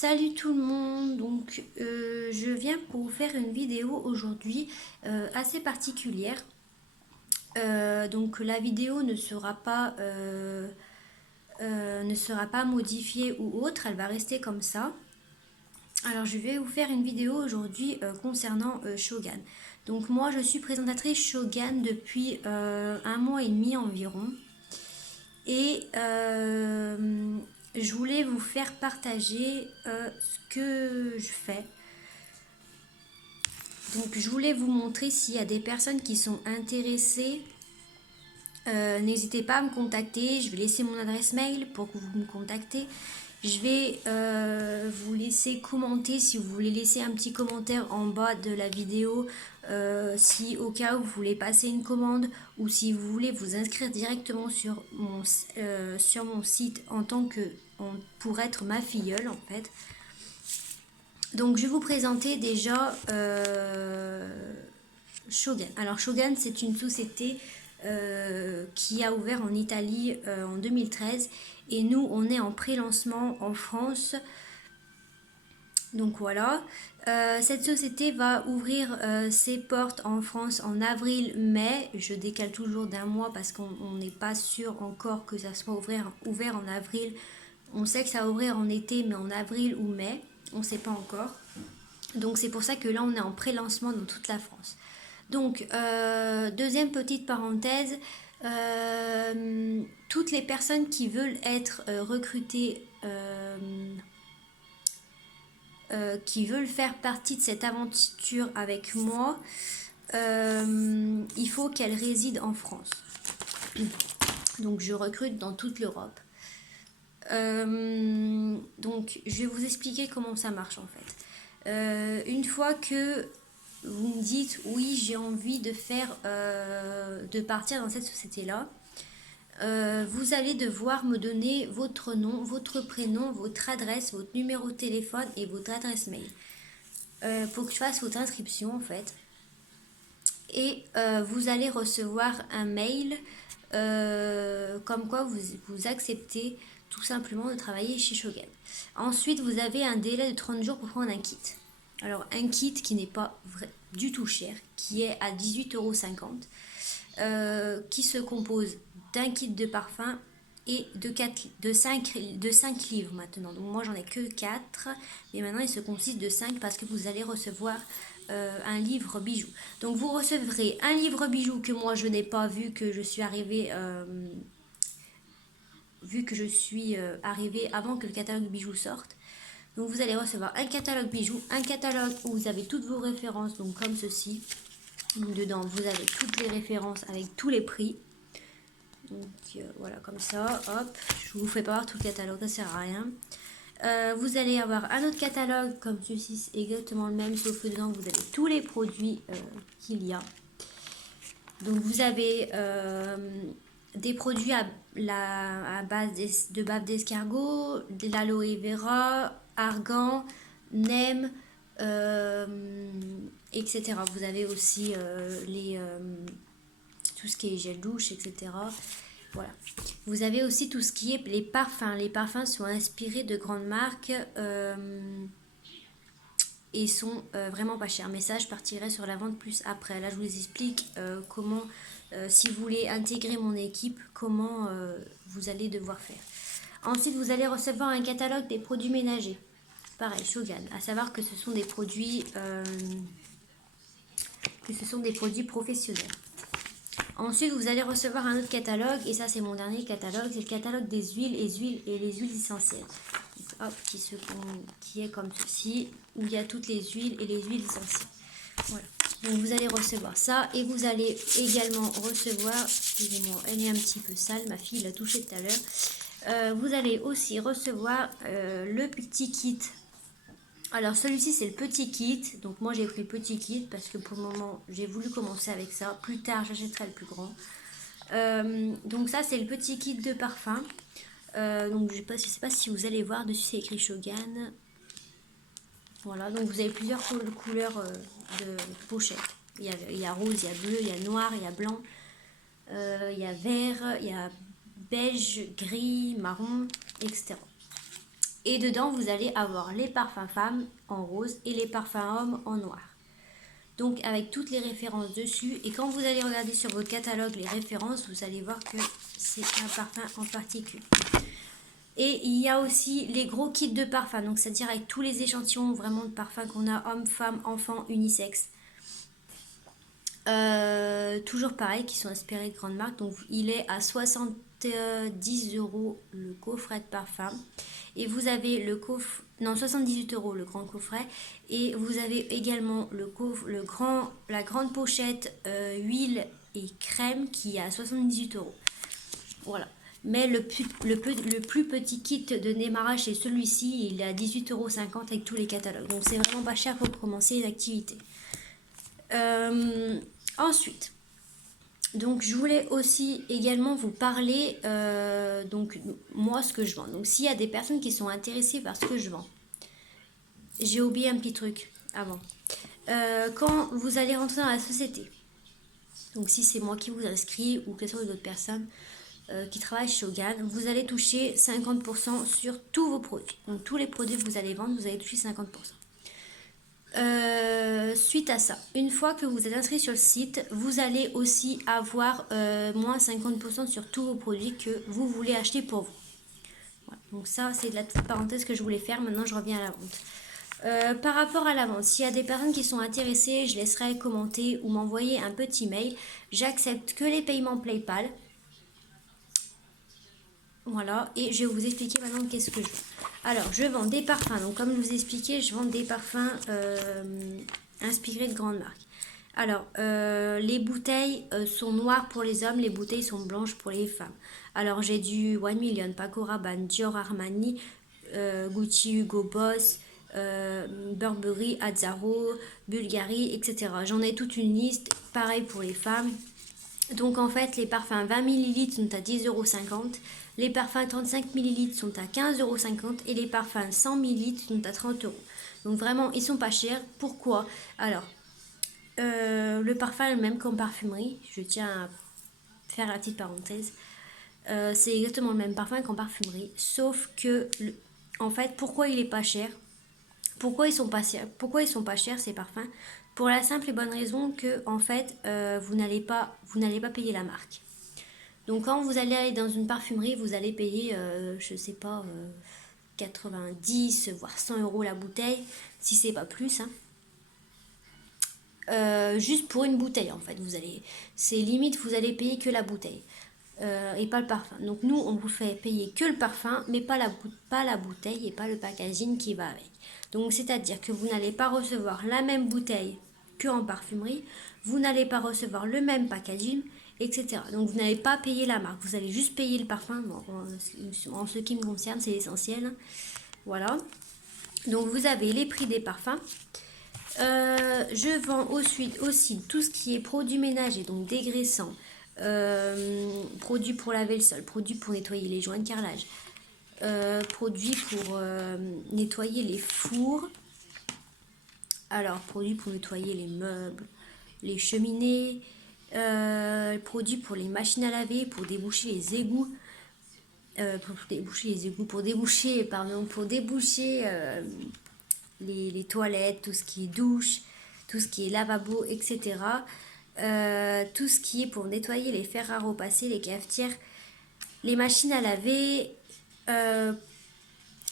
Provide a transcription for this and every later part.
Salut tout le monde, je viens pour vous faire une vidéo aujourd'hui assez particulière. Donc la vidéo ne sera pas modifiée ou autre, elle va rester comme ça. Alors je vais vous faire une vidéo aujourd'hui concernant Shogun. Donc moi je suis présentatrice Shogun depuis un mois et demi environ. Et je voulais vous faire partager ce que je fais. Donc je voulais vous montrer s'il y a des personnes qui sont intéressées. N'hésitez pas à me contacter. Je vais laisser mon adresse mail pour que vous me contactez. Je vais vous laisser commenter si vous voulez laisser un petit commentaire en bas de la vidéo. Si au cas où vous voulez passer une commande ou si vous voulez vous inscrire directement sur mon site en tant que pour être ma filleule en fait. Donc je vais vous présenter déjà Shogun. Alors Shogun, c'est une société qui a ouvert en Italie en 2013 et nous on est en pré-lancement en France. Donc voilà, cette société va ouvrir ses portes en France en avril-mai. Je décale toujours d'un mois parce qu'on n'est pas sûr encore que ça soit ouvert en avril. On sait que ça va ouvrir en été, mais en avril ou mai, on ne sait pas encore. Donc c'est pour ça que là on est en pré-lancement dans toute la France. Donc deuxième petite parenthèse, toutes les personnes qui veulent être recrutées, qui veulent faire partie de cette aventure avec moi, il faut qu'elles résident en France. Donc je recrute dans toute l'Europe. Donc je vais vous expliquer comment ça marche en fait. Une fois que vous me dites oui j'ai envie de partir dans cette société là, vous allez devoir me donner votre nom, votre prénom, votre adresse, votre numéro de téléphone et votre adresse mail pour que je fasse votre inscription en fait. Et vous allez recevoir un mail comme quoi vous acceptez tout simplement de travailler chez Shogun. Ensuite, vous avez un délai de 30 jours pour prendre un kit. Alors, un kit qui n'est pas du tout cher, qui est à 18,50 €, qui se compose d'un kit de parfum et de 5 livres maintenant. Donc, moi, j'en ai que 4, mais maintenant, il se consiste de 5 parce que vous allez recevoir un livre bijou. Donc vous recevrez un livre bijou que moi je n'ai pas vu que je suis arrivée avant que le catalogue bijou sorte. Donc vous allez recevoir un catalogue bijou, un catalogue où vous avez toutes vos références, donc comme ceci. Donc dedans vous avez toutes les références avec tous les prix. Donc voilà, comme ça, hop, je vous fais pas voir tout le catalogue, ça sert à rien. Vous allez avoir un autre catalogue comme ceci, c'est exactement le même, sauf que dedans vous avez tous les produits qu'il y a. Donc vous avez des produits à base de bave d'escargot, de l'aloe vera, argan, neem, etc. Vous avez aussi tout ce qui est gel douche, etc. Voilà. Vous avez aussi tout ce qui est les parfums. Les parfums sont inspirés de grandes marques et sont vraiment pas chers. Mais ça, je partirai sur la vente plus après. Là, je vous explique comment, si vous voulez intégrer mon équipe, comment vous allez devoir faire. Ensuite, vous allez recevoir un catalogue des produits ménagers. Pareil, Shogun. À savoir que ce sont des produits professionnels. Ensuite, vous allez recevoir un autre catalogue, et ça c'est mon dernier catalogue, c'est le catalogue des huiles et les huiles essentielles. Donc, hop, qui est comme ceci, où il y a toutes les huiles et les huiles essentielles. Voilà. Donc vous allez recevoir ça, et vous allez également recevoir, excusez-moi, elle est un petit peu sale, ma fille l'a touchée tout à l'heure. Vous allez aussi recevoir le petit kit. Alors celui-ci c'est le petit kit, donc moi j'ai pris le petit kit parce que pour le moment j'ai voulu commencer avec ça, plus tard j'achèterai le plus grand. Donc ça c'est le petit kit de parfum, donc je sais pas si vous allez voir, dessus c'est écrit Shogun. Voilà, donc vous avez plusieurs couleurs de pochettes, il y a rose, il y a bleu, il y a noir, il y a blanc, il y a vert, il y a beige, gris, marron, etc. Et dedans, vous allez avoir les parfums femmes en rose et les parfums hommes en noir. Donc avec toutes les références dessus. Et quand vous allez regarder sur votre catalogue les références, vous allez voir que c'est un parfum en particulier. Et il y a aussi les gros kits de parfums, donc c'est-à-dire avec tous les échantillons vraiment de parfums qu'on a, hommes, femmes, enfants, unisex. Toujours pareil, qui sont inspirés de grandes marques. Donc il est à 70 € le coffret de parfum. Et vous avez le coffre, non 78 € le grand coffret. Et vous avez également la grande pochette huile et crème qui est à 78 €. Voilà. Mais le plus petit kit de démarrage c'est celui-ci, il est à 18,50 € avec tous les catalogues. Donc c'est vraiment pas cher pour commencer l'activité. Ensuite, donc je voulais aussi également vous parler donc moi ce que je vends. Donc s'il y a des personnes qui sont intéressées par ce que je vends, j'ai oublié un petit truc avant. Quand vous allez rentrer dans la société, donc si c'est moi qui vous inscris ou que ce soit d'autres personnes qui travaillent chez Hogan, vous allez toucher 50% sur tous vos produits. Donc tous les produits que vous allez vendre, vous allez toucher 50%. Suite à ça, une fois que vous êtes inscrit sur le site, vous allez aussi avoir moins 50% sur tous vos produits que vous voulez acheter pour vous. Voilà. Donc ça, c'est de la petite parenthèse que je voulais faire. Maintenant, je reviens à la vente. Par rapport à la vente, s'il y a des personnes qui sont intéressées, je laisserai commenter ou m'envoyer un petit mail. J'accepte que les paiements PayPal. Voilà, et je vais vous expliquer maintenant qu'est-ce que je vends. Alors, je vends des parfums. Donc, comme je vous ai expliqué, je vends des parfums inspirés de grandes marques. Alors, les bouteilles sont noires pour les hommes, les bouteilles sont blanches pour les femmes. Alors, j'ai du 1 Million, Paco Rabanne, Dior Armani, Gucci, Hugo Boss, Burberry, Azzaro, Bulgari, etc. J'en ai toute une liste, pareil pour les femmes. Donc en fait, les parfums 20 ml sont à 10,50 €, les parfums 35 ml sont à 15,50 € et les parfums 100 ml sont à 30 €. Donc vraiment, ils sont pas chers. Pourquoi? Alors, le parfum est le même qu'en parfumerie. Je tiens à faire la petite parenthèse. C'est exactement le même parfum qu'en parfumerie. Sauf que, en fait, pourquoi il est pas cher? Pourquoi ils sont pas chers ces parfums? Pour la simple et bonne raison que en fait vous n'allez pas payer la marque. Donc quand vous allez aller dans une parfumerie, vous allez payer je sais pas 90 voire 100 € la bouteille, si c'est pas plus. Hein. Juste pour une bouteille en fait, c'est limite vous allez payer que la bouteille. Et pas le parfum. Donc nous on vous fait payer que le parfum mais pas la bouteille et pas le packaging qui va avec. Donc c'est à dire que vous n'allez pas recevoir la même bouteille qu'en parfumerie, vous n'allez pas recevoir le même packaging, etc. Donc vous n'allez pas payer la marque, vous allez juste payer le parfum. Bon, en ce qui me concerne c'est l'essentiel. Voilà. Donc vous avez les prix des parfums. Je vends aussi tout ce qui est produits ménagers, donc dégraissants, produits pour laver le sol, produits pour nettoyer les joints de carrelage, produits pour nettoyer les fours, alors produits pour nettoyer les meubles, les cheminées, produits pour les machines à laver, pour déboucher les égouts, pour déboucher les toilettes, tout ce qui est douche, tout ce qui est lavabo, etc. Tout ce qui est pour nettoyer les fers à repasser, les cafetières, les machines à laver,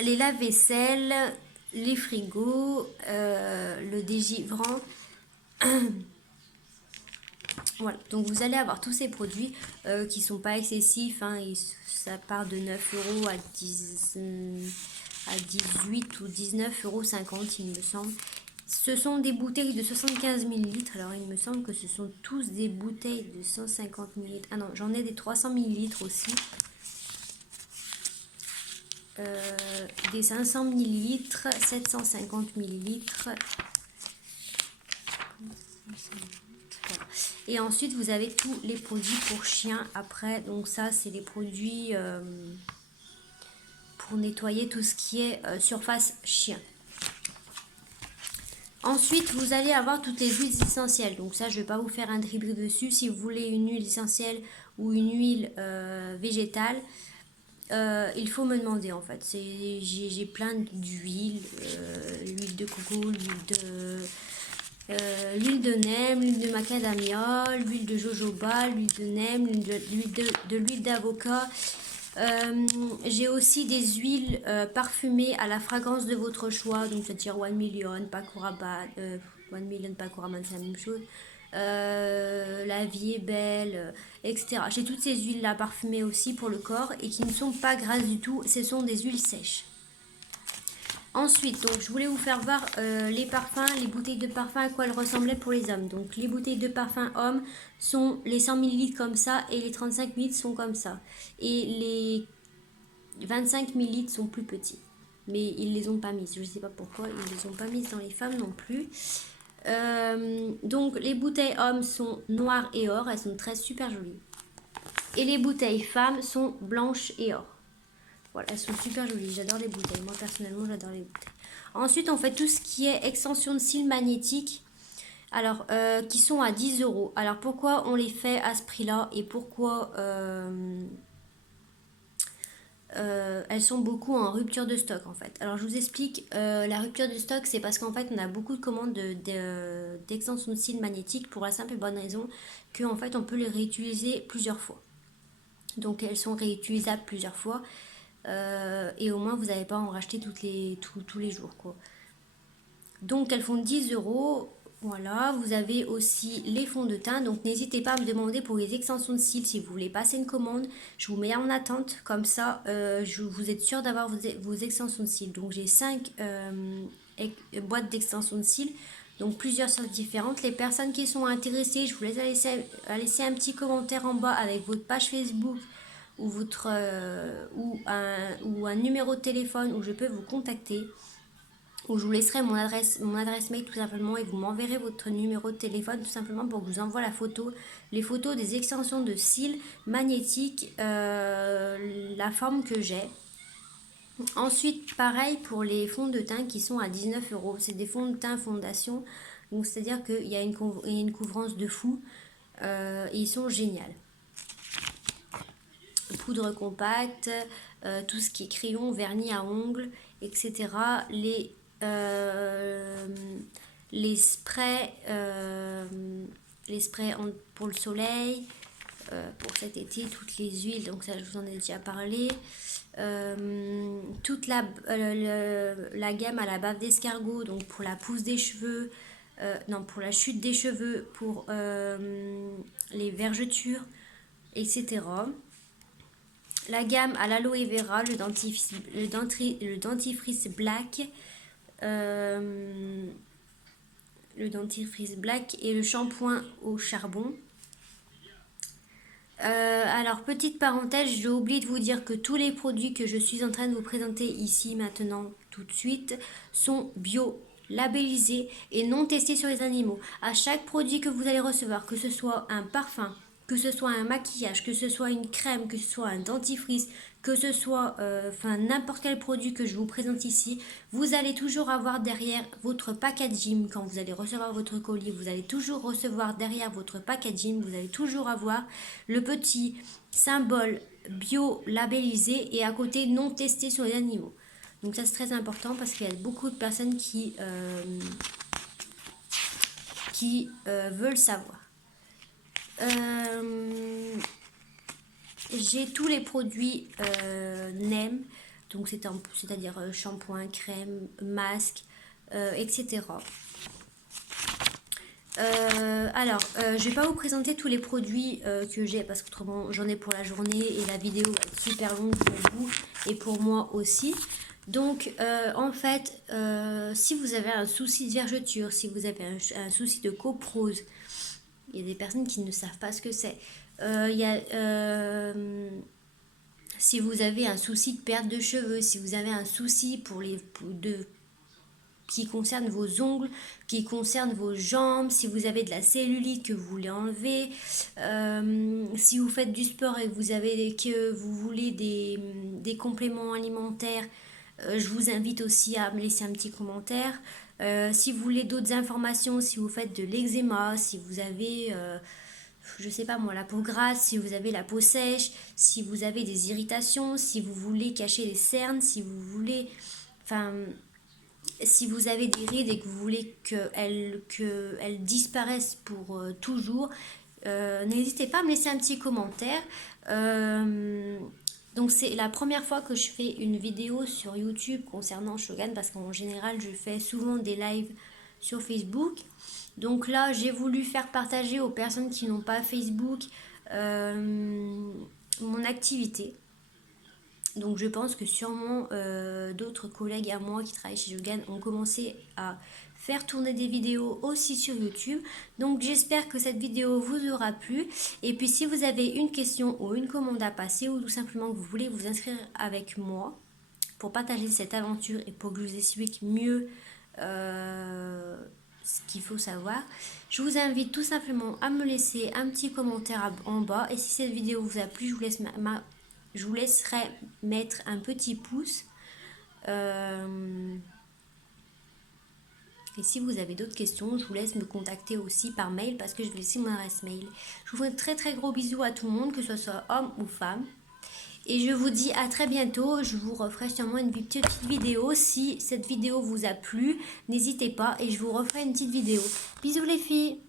les lave-vaisselle, les frigos, le dégivrant. Voilà, donc vous allez avoir tous ces produits qui sont pas excessifs, hein, ça part de 9 € à 18 ou 19,50 € il me semble. Ce sont des bouteilles de 75 ml. Alors il me semble que ce sont tous des bouteilles de 150 ml. Ah non, j'en ai des 300 ml aussi. Des 500 ml, 750 ml. Et ensuite vous avez tous les produits pour chiens après. Donc ça c'est les produits pour nettoyer tout ce qui est surface chien. Ensuite, vous allez avoir toutes les huiles essentielles. Donc ça, je ne vais pas vous faire un dribble dessus. Si vous voulez une huile essentielle ou une huile végétale, il faut me demander en fait. J'ai plein d'huiles, l'huile de coco, l'huile de neem, l'huile de macadamia, l'huile de jojoba, l'huile de neem, l'huile d'avocat. J'ai aussi des huiles parfumées à la fragrance de votre choix, donc c'est-à-dire One Million, Pakuraban, One Million, Pakuraban, c'est la même chose. La vie est belle, etc. J'ai toutes ces huiles là parfumées aussi pour le corps et qui ne sont pas grasses du tout, ce sont des huiles sèches. Ensuite, donc, je voulais vous faire voir les parfums, les bouteilles de parfum, à quoi elles ressemblaient pour les hommes. Donc, les bouteilles de parfum hommes sont les 100 ml comme ça et les 35 ml sont comme ça. Et les 25 ml sont plus petits. Mais ils les ont pas mises. Je ne sais pas pourquoi ils les ont pas mises dans les femmes non plus. Donc, les bouteilles hommes sont noires et or. Elles sont très super jolies. Et les bouteilles femmes sont blanches et or. Voilà, elles sont super jolies. J'adore les bouteilles. Moi, personnellement, j'adore les bouteilles. Ensuite, on fait tout ce qui est extension de cils magnétiques. Alors, qui sont à 10 euros. Alors, pourquoi on les fait à ce prix-là et pourquoi elles sont beaucoup en rupture de stock en fait. Alors, je vous explique. La rupture de stock, c'est parce qu'en fait, on a beaucoup de commandes d'extension de cils magnétiques pour la simple et bonne raison qu'en fait, on peut les réutiliser plusieurs fois. Donc, elles sont réutilisables plusieurs fois. Et au moins vous n'avez pas à en racheter tous les jours quoi. Donc elles font 10 euros. Voilà, vous avez aussi les fonds de teint. Donc n'hésitez pas à me demander pour les extensions de cils si vous voulez passer une commande. Je vous mets en attente, comme ça vous êtes sûr d'avoir vos extensions de cils. Donc j'ai 5 boîtes d'extensions de cils. Donc plusieurs sortes différentes. Les personnes qui sont intéressées, je vous laisse laisser un petit commentaire en bas avec votre page Facebook ou, ou un numéro de téléphone où je peux vous contacter, où je vous laisserai mon adresse mail tout simplement et vous m'enverrez votre numéro de téléphone tout simplement pour que je vous envoie les photos des extensions de cils magnétiques, la forme que j'ai. Ensuite, pareil pour les fonds de teint qui sont à 19 euros. C'est des fonds de teint fondation, donc c'est-à-dire qu'il y a une couvrance de fou et ils sont géniaux. Poudre compacte, tout ce qui est crayon, vernis à ongles, etc. Les sprays, pour le soleil, pour cet été, toutes les huiles, donc ça je vous en ai déjà parlé. Toute la gamme à la bave d'escargot, donc pour la pousse des cheveux, non, pour la chute des cheveux, pour les vergetures, etc. La gamme à l'aloe vera, le dentifrice black, et le shampoing au charbon. Alors, petite parenthèse, j'ai oublié de vous dire que tous les produits que je suis en train de vous présenter ici maintenant, tout de suite, sont bio, labellisés et non testés sur les animaux. À chaque produit que vous allez recevoir, que ce soit un parfum, que ce soit un maquillage, que ce soit une crème, que ce soit un dentifrice, que ce soit n'importe quel produit que je vous présente ici, vous allez toujours avoir derrière votre packaging. Quand vous allez recevoir votre colis, vous allez toujours recevoir derrière votre packaging, vous allez toujours avoir le petit symbole bio labellisé et à côté non testé sur les animaux. Donc ça c'est très important parce qu'il y a beaucoup de personnes qui veulent savoir. J'ai tous les produits NEM, donc c'est-à-dire shampoing, crème, masque, etc. Je vais pas vous présenter tous les produits que j'ai parce qu'autrement j'en ai pour la journée et la vidéo va être super longue pour vous et pour moi aussi. Donc en fait, si vous avez un souci de vergeture, si vous avez un souci de coprose, il y a des personnes qui ne savent pas ce que c'est. Si vous avez un souci de perte de cheveux, si vous avez un souci qui concerne vos ongles, qui concerne vos jambes, si vous avez de la cellulite que vous voulez enlever, si vous faites du sport et que vous voulez des compléments alimentaires, je vous invite aussi à me laisser un petit commentaire. Si vous voulez d'autres informations, si vous faites de l'eczéma, si vous avez je sais pas moi, la peau grasse, si vous avez la peau sèche, si vous avez des irritations, si vous voulez cacher les cernes, si vous voulez, enfin, si vous avez des rides et que vous voulez qu'elles disparaissent pour toujours, n'hésitez pas à me laisser un petit commentaire. Donc c'est la première fois que je fais une vidéo sur YouTube concernant Shogun parce qu'en général je fais souvent des lives sur Facebook. Donc là j'ai voulu faire partager aux personnes qui n'ont pas Facebook mon activité. Donc je pense que sûrement d'autres collègues à moi qui travaillent chez Jogan ont commencé à faire tourner des vidéos aussi sur YouTube. Donc j'espère que cette vidéo vous aura plu. Et puis si vous avez une question ou une commande à passer ou tout simplement que vous voulez vous inscrire avec moi pour partager cette aventure et pour que je vous explique mieux ce qu'il faut savoir, je vous invite tout simplement à me laisser un petit commentaire en bas. Et si cette vidéo vous a plu, je vous laisserai mettre un petit pouce. Et si vous avez d'autres questions, je vous laisse me contacter aussi par mail parce que je vais laisser mon adresse mail. Je vous fais de très gros bisous à tout le monde, que ce soit homme ou femme. Et je vous dis à très bientôt. Je vous referai sûrement une petite vidéo. Si cette vidéo vous a plu, n'hésitez pas et je vous referai une petite vidéo. Bisous les filles!